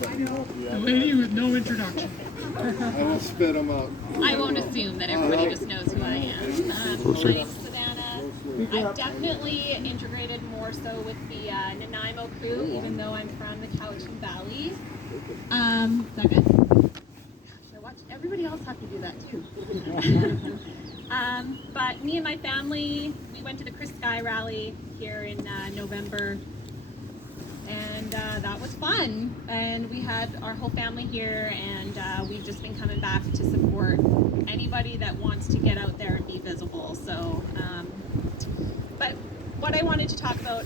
The lady with no introduction. I will spit them out. I won't assume that everybody just knows who I am. My name's Savanna. I've definitely integrated more so with the Nanaimo crew, even though I'm from the Cowichan Valley. Is that good? Should I watch? Everybody else have to do that too. But me and my family, we went to the Chris Sky Rally here in November. And that was fun, and we had our whole family here, and we've just been coming back to support anybody that wants to get out there and be visible. So, but what I wanted to talk about,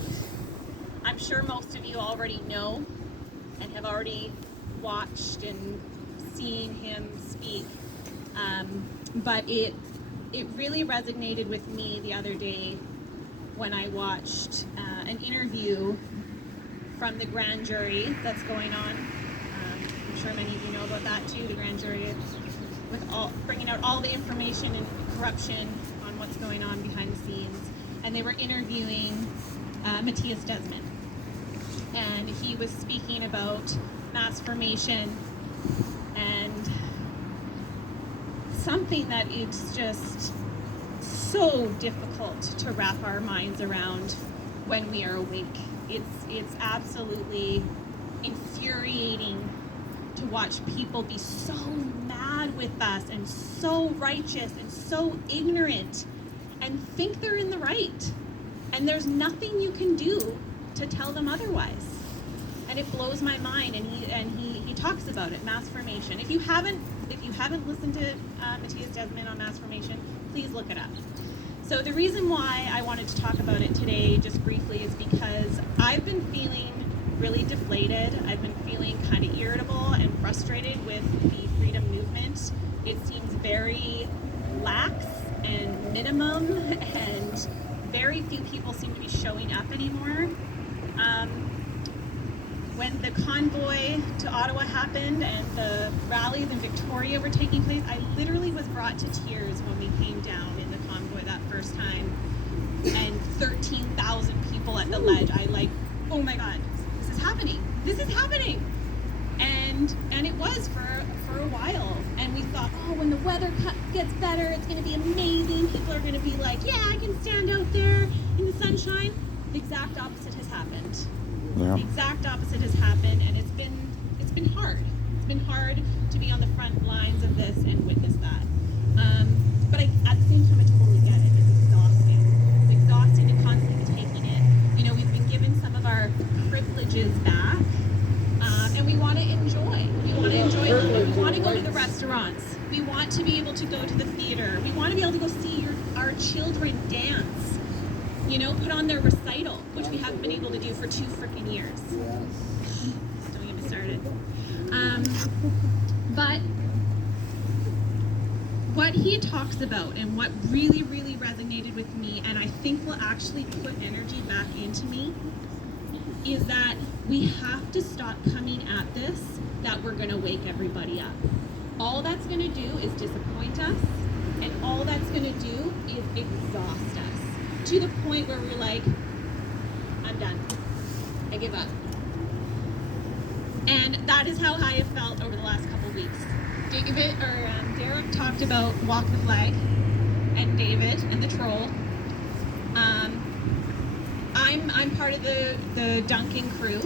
I'm sure most of you already know and have already watched and seen him speak, but it really resonated with me the other day when I watched an interview from the grand jury that's going on. I'm sure many of you know about that too, the grand jury, with bringing out all the information and corruption on what's going on behind the scenes. And they were interviewing Matthias Desmond. And he was speaking about mass formation and something that it's just so difficult to wrap our minds around when we are awake. It's absolutely infuriating to watch people be so mad with us and so righteous and so ignorant and think they're in the right. And there's nothing you can do to tell them otherwise. And it blows my mind, and he talks about it, mass formation. If you haven't listened to Matthias Desmond on mass formation, please look it up. So the reason why I wanted to talk about it today, just briefly, is because I've been feeling really deflated. I've been feeling kind of irritable and frustrated with the freedom movement. It seems very lax and minimum, and very few people seem to be showing up anymore. When the convoy to Ottawa happened and the rallies in Victoria were taking place, I literally was brought to tears when we came down in the convoy that first time, and 13,000 people at the ledge. Oh my God, this is happening. This is happening. And it was for a while. And we thought, oh, when the weather gets better, it's going to be amazing. People are going to be like, yeah, I can stand out there in the sunshine. The exact opposite has happened. Yeah. The exact opposite has happened, and it's been hard. It's been hard to be on the front lines of this and witness that. But at the same time, I totally get it. It's exhausting. It's exhausting to constantly be taking it. You know, we've been given some of our privileges back, and we want to enjoy. We want to enjoy. We want to go to the restaurants. We want to be able to go to the theater. We want to be able to go see our children dance. You know, put on their recital, which we haven't been able to do for 2 freaking years. Don't get me started. But what he talks about and what really, really resonated with me, and I think will actually put energy back into me, is that we have to stop coming at this that we're going to wake everybody up. All that's going to do is disappoint us, and all that's going to do is exhaust us. To the point where we're like, I'm done. I give up. And that is how I have felt over the last couple of weeks. Derek talked about Walk the Flag and David and the Troll. I'm part of the Duncan crew,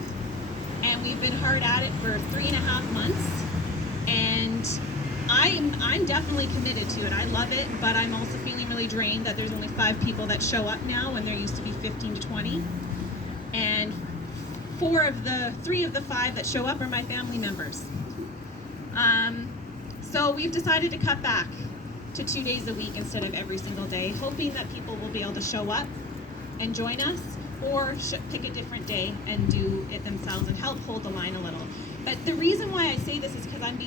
and we've been hard at it for 3.5 months, and I'm definitely committed to it. I love it, but I'm also feeling really drained that there's only 5 people that show up now when there used to be 15 to 20. And 3 of the 5 that show up are my family members. So we've decided to cut back to 2 days a week instead of every single day, hoping that people will be able to show up and join us, or pick a different day and do it themselves and help hold the line a little. But the reason why I say this is because I'm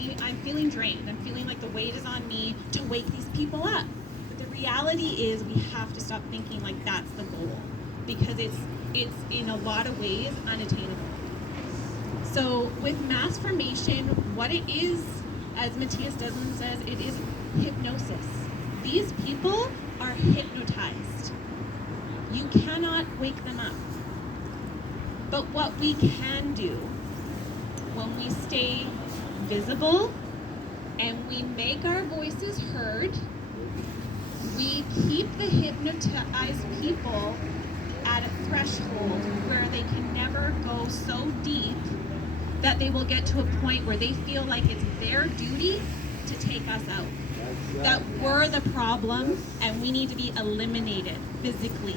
feeling drained. I'm feeling like the weight is on me to wake these people up. But the reality is we have to stop thinking like that's the goal, because it's in a lot of ways unattainable. So with mass formation, what it is, as Matthias Desmond says, it is hypnosis. These people are hypnotized. You cannot wake them up. But what we can do, when we stay visible and we make our voices heard, we keep the hypnotized people at a threshold where they can never go so deep that they will get to a point where they feel like it's their duty to take us out. That we're the problem and we need to be eliminated physically.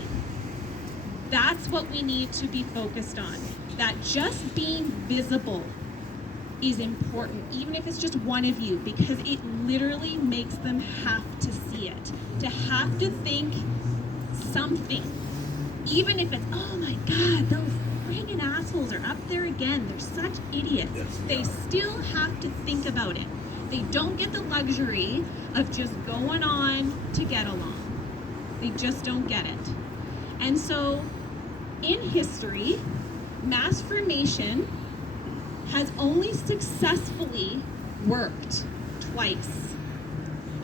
That's what we need to be focused on. That just being visible is important, even if it's just one of you, because it literally makes them have to see it, to have to think something. Even if it's, oh my God, those friggin' assholes are up there again. They're such idiots. They still have to think about it. They don't get the luxury of just going on to get along. They just don't get it. And so, in history, mass formation has only successfully worked twice.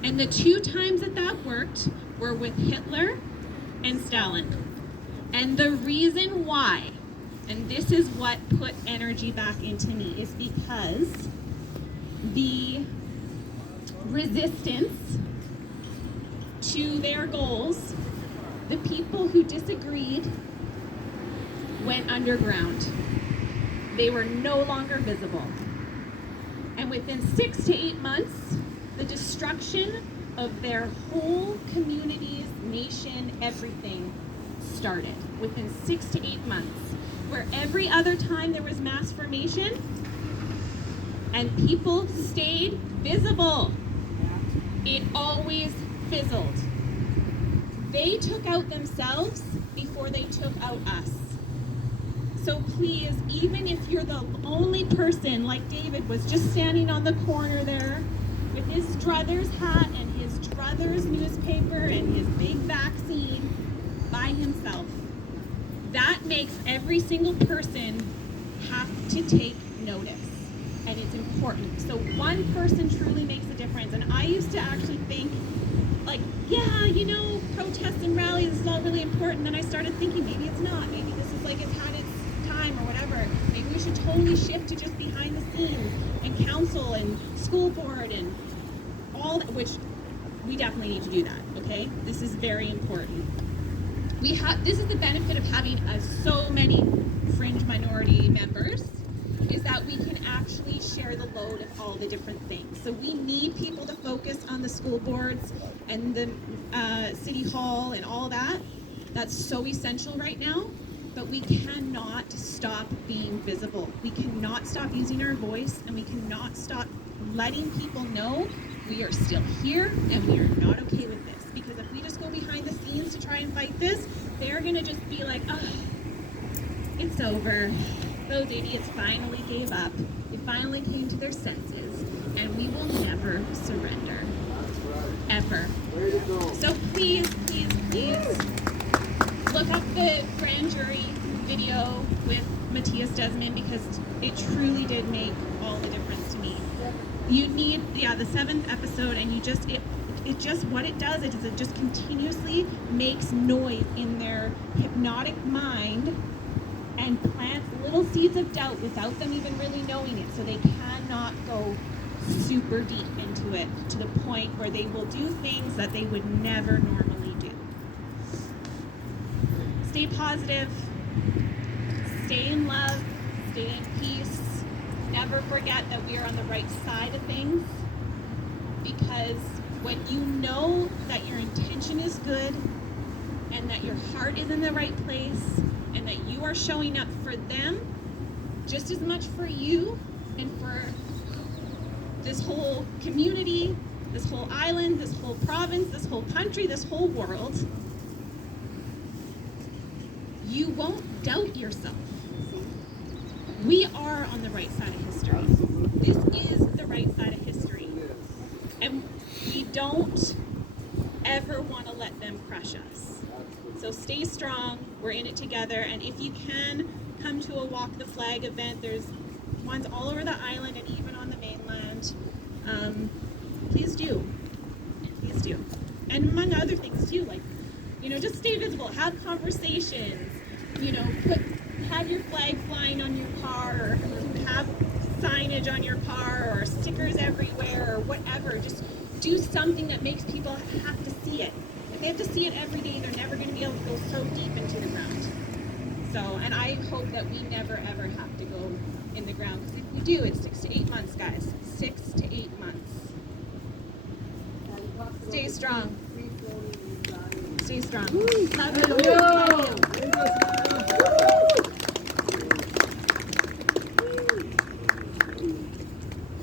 And the 2 times that worked were with Hitler and Stalin. And the reason why, and this is what put energy back into me, is because the resistance to their goals, the people who disagreed went underground. They were no longer visible. And within 6 to 8 months, the destruction of their whole communities, nation, everything started. Within 6 to 8 months. Where every other time there was mass formation and people stayed visible, it always fizzled. They took out themselves before they took out us. So please, even if you're the only person, like David was just standing on the corner there with his Struthers hat and his Struthers newspaper and his big vaccine by himself, that makes every single person have to take notice. And it's important. So one person truly makes a difference. And I used to actually think, like, yeah, you know, protests and rallies, this is all really important. Then I started thinking, maybe it's not. Maybe this is like, it's had its time or whatever. Maybe we should totally shift to just behind the scenes and council and school board and all that, which we definitely need to do that, okay? This is very important. This is the benefit of having so many fringe minority members, is that we can actually share the load of all the different things. So we need people to focus on the school boards and the city hall and all that. That's so essential right now, but we cannot stop being visible. We cannot stop using our voice, and we cannot stop letting people know we are still here and we are not okay with this. Because if we just go behind the scenes to try and fight this, they're gonna just be like, oh, it's over. Those idiots finally gave up. They finally came to their senses, and we will never surrender. Ever. So please, please, please look up the grand jury video with Matthias Desmond, because it truly did make all the difference to me. You need, the 7th episode, and it just, what it does is it just continuously makes noise in their hypnotic mind and plants little seeds of doubt without them even really knowing it, so they cannot go super deep into it to the point where they will do things that they would never normally do. Stay positive, stay in love, stay in peace. Never forget that we are on the right side of things, because when you know that your intention is good and that your heart is in the right place and that you are showing up for them just as much for you and for this whole community, this whole island, this whole province, this whole country, this whole world, you won't doubt yourself. We are on the right side of history. This is the right side of history. And we don't ever want to let them crush us. So stay strong. We're in it together. And if you can, come to a Walk the Flag event. There's ones all over the island and even on the mainland. Please do. Please do. And among other things too, like, just stay visible. Have conversations. Have your flag flying on your car, or have signs signage on your car or stickers everywhere or whatever. Just do something that makes people have to see it. If they have to see it every day, they're never going to be able to go so deep into the ground. So, and I hope that we never ever have to go in the ground, because if we do, it's 6 to 8 months, guys. 6 to 8 months. Stay strong. Stay strong. Love you.